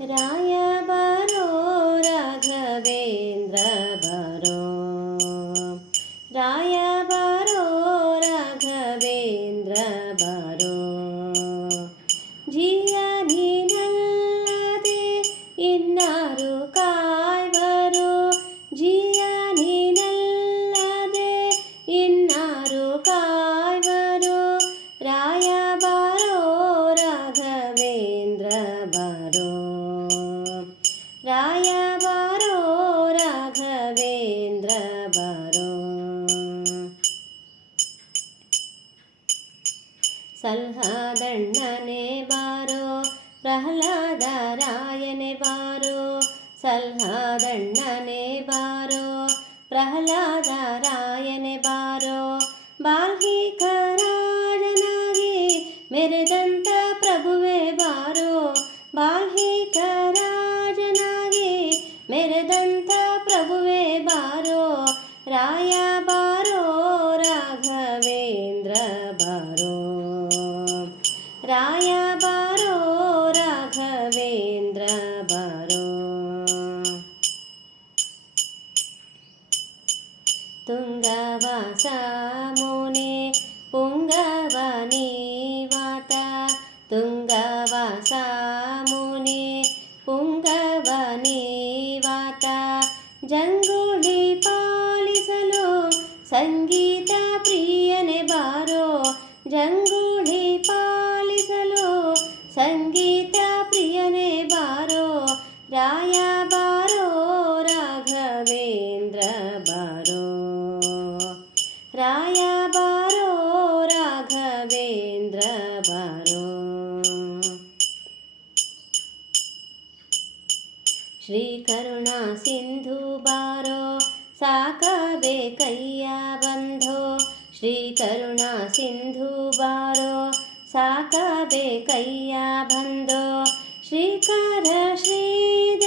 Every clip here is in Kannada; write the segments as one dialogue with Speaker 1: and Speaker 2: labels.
Speaker 1: रायबरो राघवेन्द्र बरो रायबरो राघवेन्द्र बरो जीयानि ने इ जियनिनल्लदे इन्नारु इ काव् ಸಲ್ಹಾದಣ್ಣನೆ ಬಾರೋ, ಪ್ರಹ್ಲಾದ ರಾಯನೆ ಬಾರೋ, ಸಲ್ಹಾದಣ್ಣನೆ ಬಾರೋ, ಪ್ರಹ್ಲಾದ ರಾಯನೆ ಬಾರೋ ಬಾಲ್ಮೀಕ ರಾಜನಾಗಿ ಮೆರೆದಂತ ಪ್ರಭುವೆ ಬಾರೋ ಬಾಲ್ಮೀಕ ರಾಜನಾಗಿ ಮೆರೆದಂತ ಪ್ರಭುವೆ ಬಾರೋ, ರಾಯ ಬಾರೋ ರಾಯ ಬಾರೋ ರಾಘವೇಂದ್ರ ಬಾರೋ ತುಂಗವಾಸ ಮುನಿ ಪುಂಗವನೀವಾತ ತುಂಗವಾಸ ಮುನಿ ಪುಂಗವನೀವಾತ ಜಂಗುಳಿ ಪಾಲಿಸಲು ಸಂಗೀತ ಪ್ರಿಯನೆ ಬಾರೋ ಜಂಗುಳಿ ರಾಘವೇಂದ್ರ ಬಾರೋ. ಶ್ರೀ ಕರುಣಾ ಸಿಂಧು ಬಾರೋ. ಸಾಕಬೇಕಯ್ಯ ಬಂಧೋ. ಶ್ರೀ ಕರುಣಾ ಸಿಂಧು ಬಾರೋ. ಸಾಕಬೇಕಯ್ಯ ಬಂಧೋ. ಶ್ರೀಕರ ಶ್ರೀದ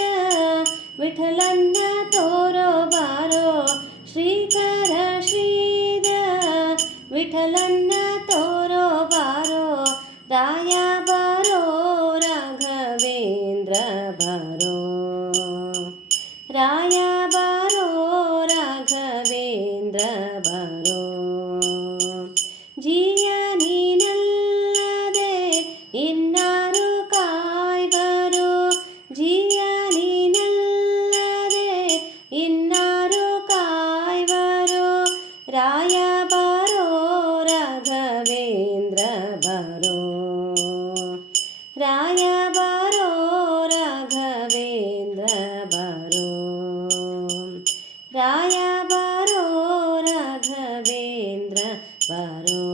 Speaker 1: ವಿಠಲನ್ನ ತೋರೋ ಬಾರೋ. ಶ್ರೀಕರ ಶ್ರೀದ ವಿಠಲನ್ನ रायबरो राघवेन्द्र वरो रायबरो राघवेन्द्र वरो रायबरो राघवेन्द्र वरो